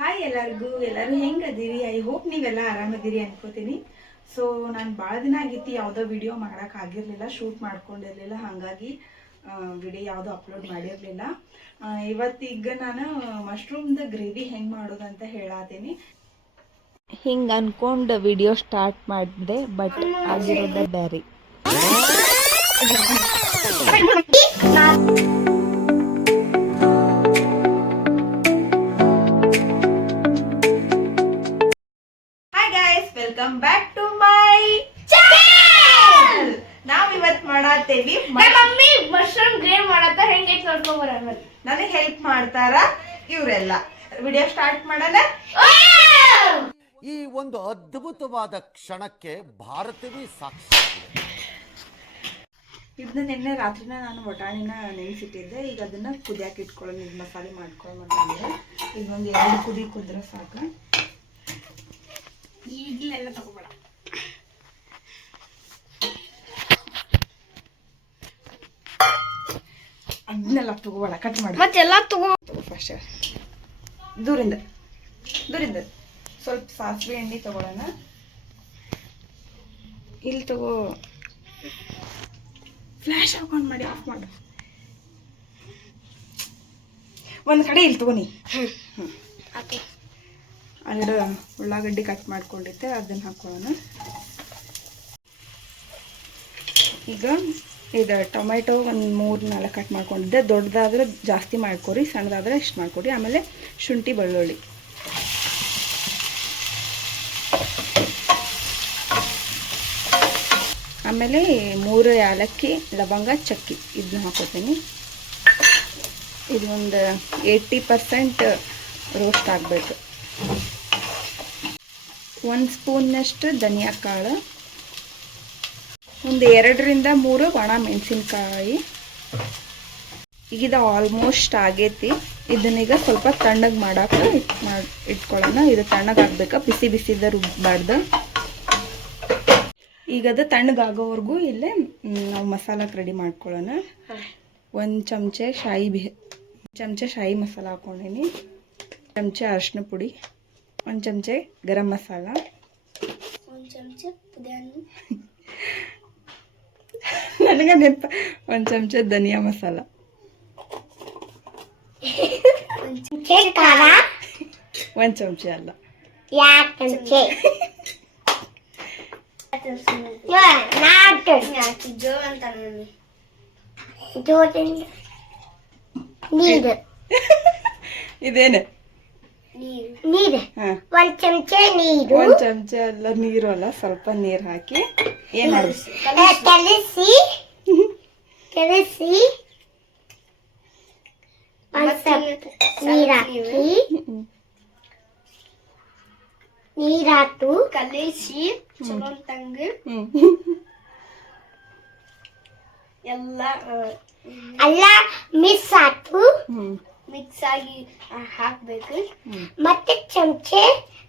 Hi ಎಲ್ಲರೂ ಹೆಂಗದಿರಿ? I hope ನೀವೆಲ್ಲ ಆರಾಮದಿರಿ ಅನ್ಕೋತೀನಿ. ಸೊ ನಾನು ಭಾಳ ದಿನ ಆಗಿತ್ತು ಯಾವುದೋ ವಿಡಿಯೋ ಮಾಡೋಕ್ಕಾಗಿರಲಿಲ್ಲ, ಶೂಟ್ ಮಾಡ್ಕೊಂಡಿರಲಿಲ್ಲ, ಹಾಗಾಗಿ ವಿಡಿಯೋ ಯಾವುದೋ ಅಪ್ಲೋಡ್ ಮಾಡಿರಲಿಲ್ಲ. ಇವತ್ತೀಗ ನಾನು ಮಶ್ರೂಮ್ದ ಗ್ರೇವಿ ಹೆಂಗೆ ಮಾಡೋದಂತ ಹೇಳತ್ತೀನಿ. ಹಿಂಗೆ ಅನ್ಕೊಂಡು ವಿಡಿಯೋ ಸ್ಟಾರ್ಟ್ ಮಾಡಿದೆ, ಬಟ್ ಆಗಿರೋದ ಬ್ಯಾರಿ. Welcome back to my channel. ನಾವ್ ಇವತ್ತು ಮಾಡತ್ತೇವಿ ಮಮ್ಮಿ ಮಶ್ರೂಮ್ ಗ್ರೇವಿ ಮಾಡತ್ತ ಹೆಂಗೆ ನೋಡ್ಕೊಂಡ್ ಬರೋಣ. ನನಗೆ ಹೆಲ್ಪ್ ಮಾಡ್ತಾರ ಇವರೆಲ್ಲ. ವಿಡಿಯೋ ಸ್ಟಾರ್ಟ್ ಮಾಡೋಣ. ಈ ಒಂದು ಅದ್ಭುತವಾದ ಕ್ಷಣಕ್ಕೆ ಭಾರತವೇ ಸಾಕ್ಷಿಯಾಗಿದೆ. ಇದನ್ನ ನಿನ್ನೆ ರಾತ್ರಿನ ನಾನು ಬಟಾಣಿನ ನೆನೆಸಿಟ್ಟಿದ್ದೆ. ಈಗ ಅದನ್ನ ಕುದಿಯಾಕೆ ಇಟ್ಕೊಳ್ಳೋಣ. ಈಗ ಮಸಾಲೆ ಮಾಡ್ಕೊಳ್ಳೋಣ. ಇನ್ನೊಂದು 2 ಕುದಿ ಕುದ್ರೆ ಸಾಕು. ಈಗಲೆಲ್ಲ ತಗೋಬೇಡ. ಅದನ್ನೆಲ್ಲ ತಗೋಬೇಡ, ಕಟ್ ಮಾಡಿ. ಮತ್ತೆಲ್ಲ ತಗೋ ಫಸ್ಟ್ ದೂರಿಂದ ಸ್ವಲ್ಪ ಸಾಸಿವೆ ಎಣ್ಣೆ ತಗೊಳ್ಳೋಣ. ಇಲ್ಲಿ ತಗೋ, ಫ್ಲ್ಯಾಶ್ ಆನ್ ಮಾಡಿ, ಆಫ್ ಮಾಡು. ಒಂದು ಕಡೆ ಇಲ್ಲಿ ತಗೋನಿ. ಎರಡು ಉಳ್ಳಾಗಡ್ಡಿ ಕಟ್ ಮಾಡ್ಕೊಂಡಿದ್ದೆ, ಅದನ್ನು ಹಾಕೊಳ್ಳೋಣ. ಈಗ ಇದು ಟೊಮೆಟೊ ಒಂದು 3-4 ಕಟ್ ಮಾಡ್ಕೊಂಡಿದ್ದೆ. ದೊಡ್ಡದಾದ್ರೆ ಜಾಸ್ತಿ ಮಾಡ್ಕೊರಿ, ಸಣ್ಣದಾದ್ರೆ ಇಷ್ಟು ಮಾಡ್ಕೊರಿ. ಆಮೇಲೆ ಶುಂಠಿ ಬೆಳ್ಳುಳ್ಳಿ, ಆಮೇಲೆ 3 ಏಲಕ್ಕಿ, ಲವಂಗ, ಚಕ್ಕಿ ಇದನ್ನ ಹಾಕೋತೀನಿ. ಇದು ಒಂದು 80% ರೋಸ್ಟ್ ಆಗಬೇಕು. 1 ಸ್ಪೂನ್ನಷ್ಟು ಧನಿಯಾ ಕಾಳು, ಒಂದು 2-3 ಒಣ ಮೆಣಸಿನ್ಕಾಯಿ. ಈಗ ಆಲ್ಮೋಸ್ಟ್ ಆಗೈತಿ. ಇದನ್ನೀಗ ಸ್ವಲ್ಪ ತಣ್ಣಗೆ ಮಾಡಕ್ಕೆ ಇಟ್ಕೊಳ್ಳೋಣ. ಇದು ತಣ್ಣಗಾಗಬೇಕಾ, ಬಿಸಿ ಬಿಸಿದ ರುಬ್ಬಾರ್ದು. ಈಗ ಅದು ತಣ್ಣಗಾಗೋವರೆಗೂ ಇಲ್ಲೇ ನಾವು ಮಸಾಲಕ್ಕೆ ರೆಡಿ ಮಾಡ್ಕೊಳ್ಳೋಣ. 1 ಚಮಚೆ ಶಾಯಿ ಮಸಾಲ ಹಾಕೊಂಡೀನಿ, 1 ಚಮಚೆ ಅರಿಶಿನ ಪುಡಿ, 1 ಚಮಚೆ ಗರಂ ಮಸಾಲ, 1 ಚಮಚೆ ಪುದೀನ, ನನಗೆ ನೆನಪ 1 ಚಮಚೆ ಧನಿಯಾ ಮಸಾಲ, 1 ಚಮಚೆ ಖಾರ, 1 ಚಮಚೆ ಅಲ್ಲ, 2 ಚಮಚೆ ನೀರು. ಇದೇನು ನೀರು, 1 ಚಮಚೆ ನೀರು, 1 ಚಮಚೆ ಅಲ್ಲ, ನೀರು ಅಲ್ಲ, ಸ್ವಲ್ಪ ನೀರು ಹಾಕಿ ಏನು ಮಾಡೋದು, ಕಲಿಸಿ ನೀರಾತು ಕಲಿಸಿ ಚಲೋ ತಂಗ ಎಲ್ಲ ಮಿಕ್ಸ್ ಆತು. ಮಿಕ್ಸ್ ಆಗಿ ಹಾಕ್ಬೇಕು. ಮತ್ತೆ ಚಮಚೆ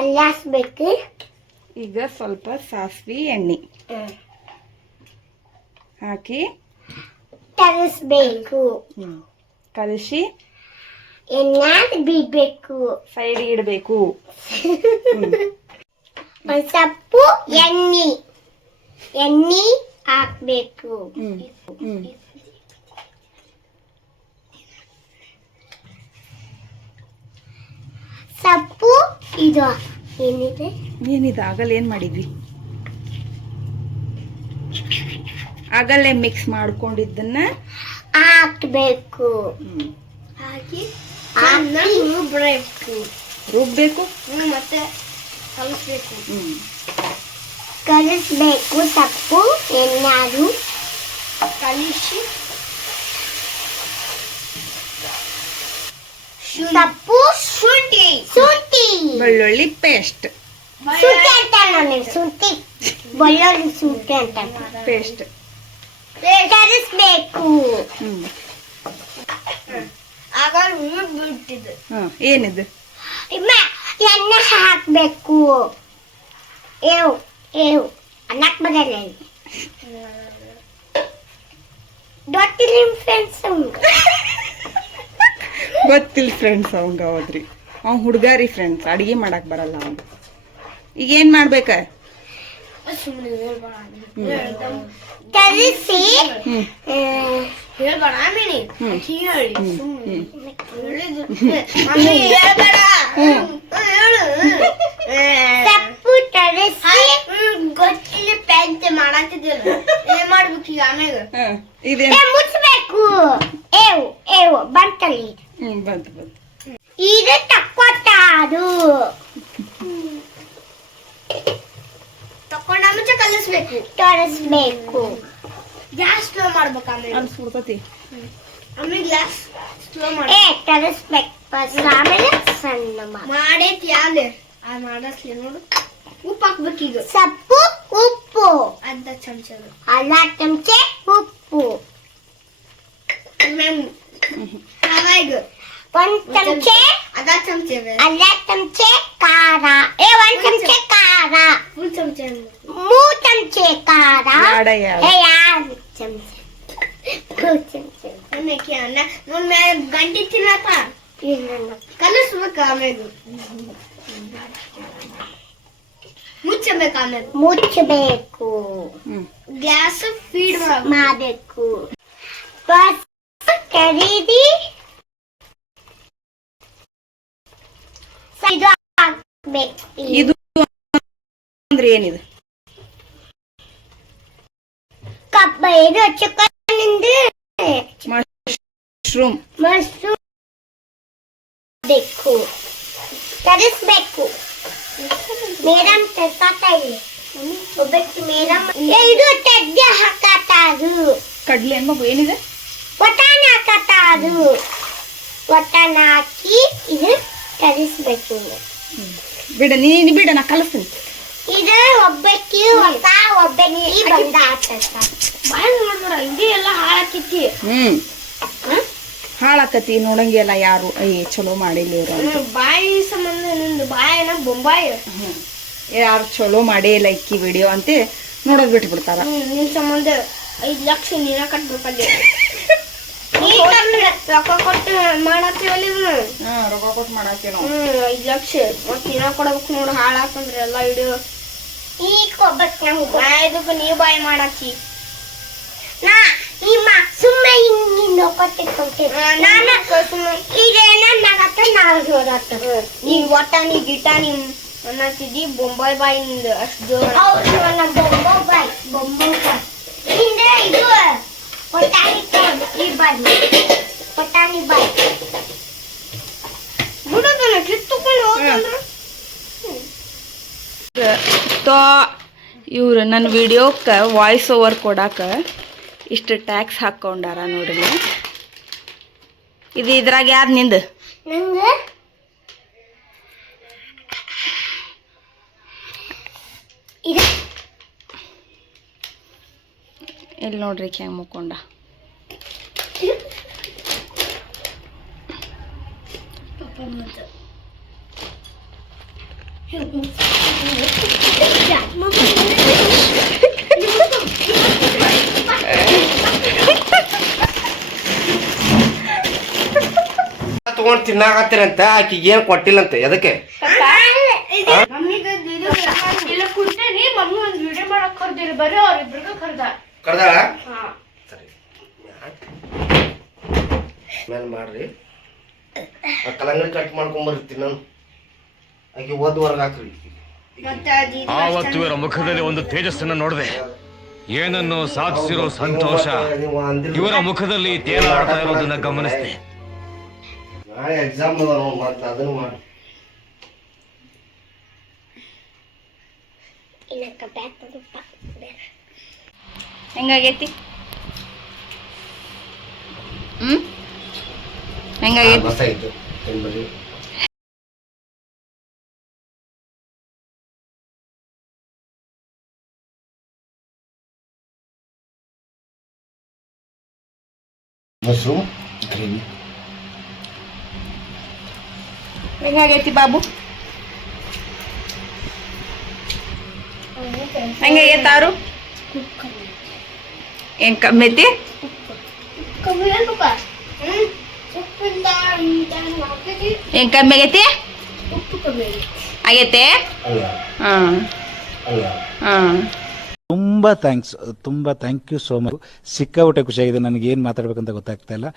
ಅಲ್ಲಾಸ್ಬೇಕು. ಈಗ ಸ್ವಲ್ಪ ಸಾಸಿವೆ ಎಣ್ಣೆ ಹಾಕಿ ಕಲಿಸ್ಬೇಕು. ಕಲಿಸಿ ಎಣ್ಣೆ ಬಿಡ್ಬೇಕು, ಸೈಡ್ ಇಡಬೇಕು. ಒಂದು ಸ್ವಲ್ಪ ಎಣ್ಣೆ ಹಾಕ್ಬೇಕು. ಸೊಪ್ಪು ಇದು ಏನಿದೆ ಆಗಲ್ಲ, ಏನು ಮಾಡಿದ್ವಿ ಆಗಲ್ಲೇ ಮಿಕ್ಸ್ ಮಾಡ್ಕೊಂಡಿದ್ದನ್ನ ಹಾಕ್ಬೇಕು. ಹಾಕಿ ರುಬ್ಬೇಕು, ಮತ್ತೆ ಕಲಿಸ್ಬೇಕು. ಸೊಪ್ಪು ಎಣ್ಣಾರು ಕಲಿಸಿ ಸೊಪ್ಪು ಶುಂಠಿ ಬೆಳ್ಳುಳ್ಳಿ ಪೇಸ್ಟ್, ಶುಂಠಿ ಅಂತ ಶುಂಠಿ ಬೆಳ್ಳುಳ್ಳಿ ಶುಂಠಿ ಅಂತ ಪೇಸ್ಟ್ ಕಲಿಸ್ಬೇಕು. ಆಗ ಬಿಟ್ಟಿದ್ದು ಏನಿದು ಎಣ್ಣೆ ಹಾಕ್ಬೇಕು. ಅನ್ನಕ್ ಬರಲ್ಲ. ಗೊತ್ತಿಲ್ಲ ಫ್ರೆಂಡ್ಸ್ ಅವಂಗ ಹೋದ್ರಿ. ಅವ್ ಹುಡುಗ ರೀ ಫ್ರೆಂಡ್ಸ್, ಅಡಿಗೆ ಮಾಡಕ್ ಬರಲ್ಲ ಅವ್ನು. ಈಗ ಏನ್ ಮಾಡ್ಬೇಕ? ಸುಮ್ಮನೆ ಹೇಳ್ಬೇಡ ಕಲಿಸಿ ಹೇಳ್ಬೇಡ ಆಮೇಲೆ ಹೇಳಿ ತಪ್ಪು ತರಿಸಿ ಗೊತ್ತಿಲ್ಲ ಪ್ಯಾಂಟ್ ಮಾಡಾತಿದ್ದಿಲ್ಲ ಏನ್ ಮಾಡ್ಬೇಕು ಈಗ ಆಮೇಲೆ ಇದೇನ್ ಮುಚ್ಚಬೇಕು. ಏವು ಏವು ಬಂತಲ್ಲಿ ಬಂತು ಬಂತು. ಇದು ತಕ್ಕೊಟ್ಟಾರು ತಕೊಂಡ ಮುಂಚೆ ಕಲಿಸ್ಬೇಕು, ತರಿಸ್ಬೇಕು. ಗ್ಯಾಸ್ ಸ್ಲೋ ಮಾಡ್ಬೇಕು ಆಮೇಲೆ ಅನ್ಸ್ಬಿಡ್ತತಿ. ಆಮೇಲೆ ಗ್ಯಾಸ್ ಸ್ಲೋ ಏ ತರಿಸ್ಬೇಕು ಫಸ್ಟ್, ಆಮೇಲೆ ಸಣ್ಣ ಮಾಡೈತಿ ಆಮೇಲೆ ಅದು ಮಾಡಸ್ಲಿ ನೋಡು. ಉಪ್ಪು ಹಾಕ್ಬೇಕು ಈಗ, ಸೊಪ್ಪು ಉಪ್ಪು ಅರ್ಧ ಚಮಚ, ಅಲ್ಲ ಚಮಚೆ ಉಪ್ಪು, ಆಮೇಲೆ ಈಗ ಒಂದ್ ಚಮಚೆ ಅರ್ಧ ಚಮಚ, ಅಲ್ಲ ಚಮಚೆ ಖಾರ. ಏ ಒಂದ್ ಚಮಚೆ ಖಾರ, ಫುಲ್ ಚಮಚ, 3 ಚಮಚೆ ಖಾರ. ಯಾಡ ಯಾವ? ಏ ಯಾರು ಚಮಚೆ 3 ಚಮಚೆ ನೋಡ್ ಮ್ಯಾಲ ಗಂಟಿ ತಿನ್ನಪ್ಪ ಇಲ್ಲ ಕಲಿಸ್ಬೇಕು ಆಮೇಲೆ ಮುಚ್ಚಬೇಕು, ಆಮೇಲೆ ಮುಚ್ಚಬೇಕು, ಗ್ಯಾಸ್ ಫೀಡ್ ಮಾಡಬೇಕು. ಫಸ್ಟ್ ಕರೀದಿ ಇದು ಹಾಕ್ಬೇಕು. ಇದು ಅಂದ್ರೆ ಏನಿದು? ಕಬ್ಬ ಇದು ಚಿಕನ್ ಇಂದು ಮಶ್ರೂಮ್. ಮಶ್ರೂಮ್ ಬೇಕು, ತರಿಸ್ಬೇಕು. ಮೇಡಮ್ ತರ್ಕಾತಾ ಇಲ್ಲ ಒಬ್ಬಕ್ಕೆ ಮೇಡಮ್. ಇದು ತಡ್ಡೆ ಹಾಕತ್ತಾರು, ಕಡ್ಲೆ ಮಗು ಏನಿದೆ? ವಟಾಣ ಹಾಕತ್ತಾರು. ವಟಾಣ ಹಾಕಿ ಇದು ತರಿಸ್ಬೇಕು. ಬಿಡ ನೀನು ಬಿಡ, ನಾ ಕಲಿಸ್ತೀನಿ. ಇದು ಒಬ್ಬಕ್ಕಿ ಹೊಸ ಒಬ್ಬಕ್ಕಿ ಬಂದ ಹಾಕತ್ತ. ಬಾಯ್ ನೋಡ್ಬೇಡ, ಹಿಂಗೆ ಎಲ್ಲ ಹಾಳಾಕಿತ್ತಿ. ಹಾಳಾಕತಿ ನೋಡಂಗಿಲ್ಲ ಯಾರು. ಚಲೋ ಮಾಡಿಲ್ಲ ಇವ್ರು. ಬಾಯಿ ಸಂಬಂಧ ನಿಂದು ಬಾಯಿನ ಬೊಂಬಾಯಿ. ಯಾರು ಚಲೋ ಮಾಡೇ ಇಲ್ಲ ಇಕ್ಕಿ ವಿಡಿಯೋ ಅಂತ ನೋಡೋದ್ ಬಿಟ್ಬಿಡ್ತಾರ. ನಿನ್ ಸಂಬಂಧ 5 ಲಕ್ಷ ನೀನ ಕಟ್ಬೇಕಲ್ಲಿ. ರೊಕ್ಕ ಕೊಟ್ಟು ಮಾಡತ್ತೀವಲ್ಲಿ ರೊಕ್ಕ ಕೊಟ್ಟು ಮಾಡಾಕೇನೋ. 5 ಲಕ್ಷ ಮತ್ ನೀನ ಕೊಡ್ಬೇಕು ನೋಡು. ಹಾಳಾಕಂದ್ರೆ ಎಲ್ಲ ವಿಡಿಯೋ ಈಗ ಒಬ್ಬಕ್ಕೆ ಇದಕ್ಕೆ ನೀವ್ ಬಾಯಿ ಮಾಡಾಕಿ. ನಾ ನಿಮ್ಮ ಸುಮ್ಮನೆ ಹಿಂಗೆ ನೋಡ್ಕೊತಿರ್ಕೊಂತೀನಿ. ನಾನು ಇದೇನ ನಗತ್ತ ನಾವು ಜೋರಾತ. ನೀ ಒಟ್ಟಾನಿ ಗಿಟಾನಿ ಅನ್ನತ್ತಿದ್ದಿ ಬೊಂಬಾಯಿ ಬಾಯಿ ನಿಂದು ಅಷ್ಟು ಜೋರ. ಹೌದು, ನನ್ನ ಬೊಂಬಾಯಿ ಹಿಂದೆ ಇದು ಪಟಾಣಿ ಈ ಬಾಯಿ ಪಟಾಣಿ ಬಾಯಿ ಬಿಡೋದನ್ನ ಕಿತ್ತುಕೊಂಡು ಹೋಗಂದ್ರ ಇವ್ರು ನನ್ನ ವಿಡಿಯೋಕ್ಕೆ ವಾಯ್ಸ್ ಓವರ್ ಕೊಡಾಕ ಇಷ್ಟು ಟ್ಯಾಕ್ಸ್ ಹಾಕ್ಕೊಂಡಾರ ನೋಡ್ರಿ. ಇದು ಇದ್ರಾಗ ಯಾರು ನಿಂದು? ನಂಗೆ ಇದು ಇಲ್ಲಿ ನೋಡ್ರಿ ಹೆಂಗೆ ಮುಕ್ಕೊಂಡ. ತಗೊಂಡ್ ತಿನ್ನಾಕತ್ತೀರಂತ ಆಕಿಗೆ ಏನ್ ಕೊಟ್ಟಿಲ್ಲಂತೆ. ಎದಕ್ಕೆ? ಇಲ್ಲ ಕುಂತೇನಿ. ಮಮ್ಮಿ ಒಂದ್ ವಿಡಿಯೋ ಮಾಡಕ್ ಕರ್ದಿರಿ, ಬರೀ ಅವ್ರಿಬ್ರಿಗ ಕರ್ದಾಳ? ಸರಿ ಮೇಲೆ ಮಾಡ್ರಿ. ಆ ಕಲ್ಲಂಗಡಿ ಕಟ್ ಮಾಡ್ಕೊಂಡ್ ಬರ್ತೀನಿ ನಾನು. ಆಕೆ ಓದ್ವರ್ಗ ಹಾಕ್ರಿ. ಆವತ್ತು ಇವರ ಮುಖದಲ್ಲಿ ಒಂದು ತೇಜಸ್ಸನ್ನು ನೋಡಿದೆ. ಏನನ್ನು ಸಾಧಿಸಿರೋ ಸಂತೋಷ ಇವರ ಮುಖದಲ್ಲಿ ತೇಲಾಡ್ತಾ ಇರೋದನ್ನ ಗಮನಿಸಿದೆ. ನಾಳೆ ಎಕ್ಸಾಮ್ ಮತ್ತೆ ಅದನ್ನು ಮಾಡಿ. ಹೆಂಗಾಗೈತಿ? ಹೆಂಗಾಗೈತಿ? ಮಸ್ತ್ ಆಯ್ತು. ಬರ್ರಿ. ಮಶ್ರೂಮ್ ಗ್ರೇವಿ ಹೆಂಗಾಗೈತಿ ಬಾಬು? ಹೆಂಗಾಗೈತಾರು? ಏನ್ ಕಮ್ಮಿ ಐತಿ? ಏನ್ ಕಮ್ಮಿ ಆಗೈತಿ? ಆಗೈತೆ ಹಂಗ ಹಾಂ ಹಂಗ ಹಾಂ ತುಂಬ ಥ್ಯಾಂಕ್ಸ್, ತುಂಬ ಥ್ಯಾಂಕ್ ಯು ಸೋ ಮಚ್. ಸಿಕ್ಕಾಪಟ್ಟೆ ಖುಷಿಯಾಗಿದೆ. ನನಗೆ ಏನು ಮಾತಾಡ್ಬೇಕಂತ ಗೊತ್ತಾಗ್ತಾ ಇಲ್ಲ.